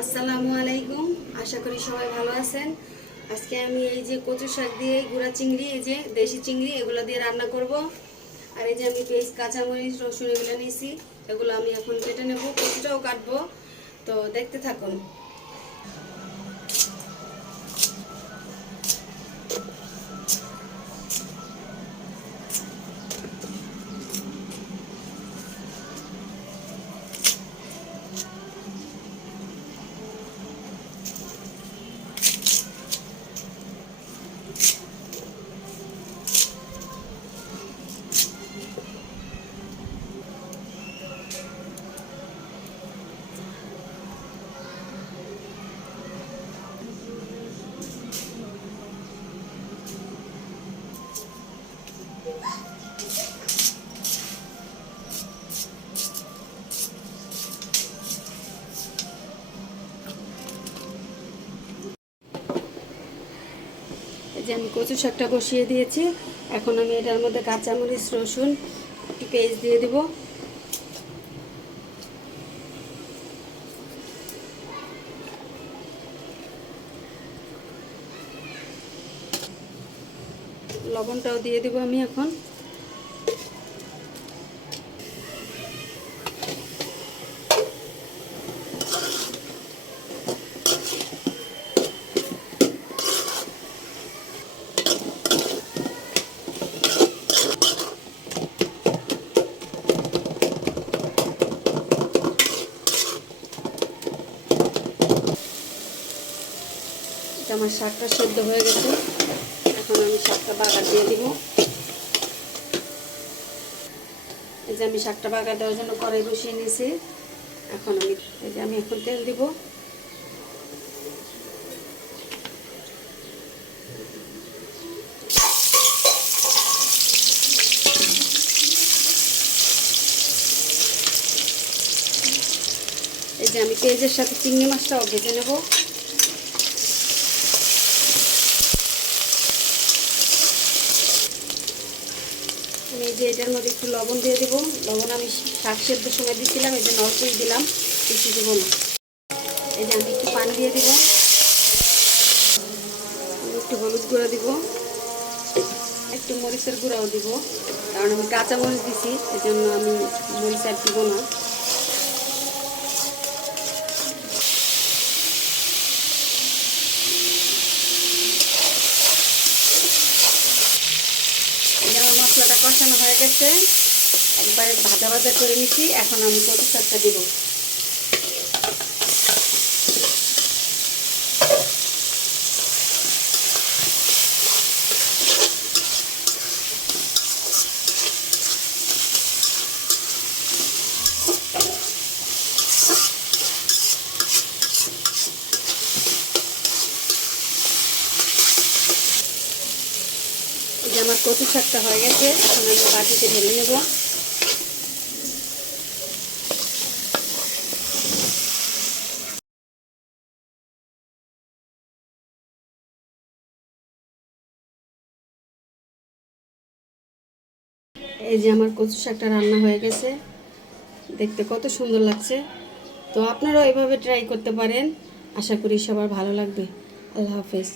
আসসালামু আলাইকুম। আশা করি সবাই ভালো আছেন। আজকে আমি এই যে কচু শাক দিয়ে, গুঁড়া চিংড়ি, এই যে দেশি চিংড়ি, এগুলো দিয়ে রান্না করব। আর এই যে আমি পেঁয়াজ, কাঁচামরিচ, রসুন এগুলো নিয়েছি, এগুলো আমি এখন কেটে নেব, কচুটাও কাটবো। তো দেখতে থাকুন। যে আমি কচু শাকটা বসিয়ে দিয়েছি। এখন আমি এটার মধ্যে কাঁচামরিচ, রসুন, একটু পেঁয়াজ দিয়ে দিব। লবণটাও দিয়ে দিব আমি এখন। আমার শাকটা সেদ্ধ হয়ে গেছে। শাকটা বাগার দিয়ে দিব। এই যে আমি শাকটা বাগার দেওয়ার জন্য কড়াই বসিয়ে নিয়েছি। এখন আমি এই যে আমি এখন তেল দিব। এই যে আমি পেঁয়াজের সাথে চিংড়ি মাছটাও ভেজে নেব আমি এই যে এটার মধ্যে একটু লবণ দিয়ে দেবো। লবণ আমি শাক সেদ্ধ সময় দিচ্ছিলাম এই যে নরকুই দিলাম, বেশি দেবো না। এই যে আমি একটু পানি দিয়ে দেবো। একটু হলুদ গুঁড়ো দিব। একটু মরিচের গুঁড়াও দিব। কারণ আমি কাঁচা মরিচ দিছি এই জন্য আমি মরিচ আর দিব না এই যে আমার মশলাটা কষানো হয়ে গেছে। একবারে ভাজা ভাজা করে নিচ্ছি এখন আমি কচু শাকটা দিব। আমার কচু শাকটা হয়ে গেছে, এখন আমি বাটিতে ঢেলে নেব। এই যে আমার কচু শাকটা রান্না হয়ে গেছে, দেখতে কত সুন্দর লাগছে। তো আপনারাও এভাবে ট্রাই করতে পারেন, আশা করি সবার ভালো লাগবে। আল্লাহ হাফেজ।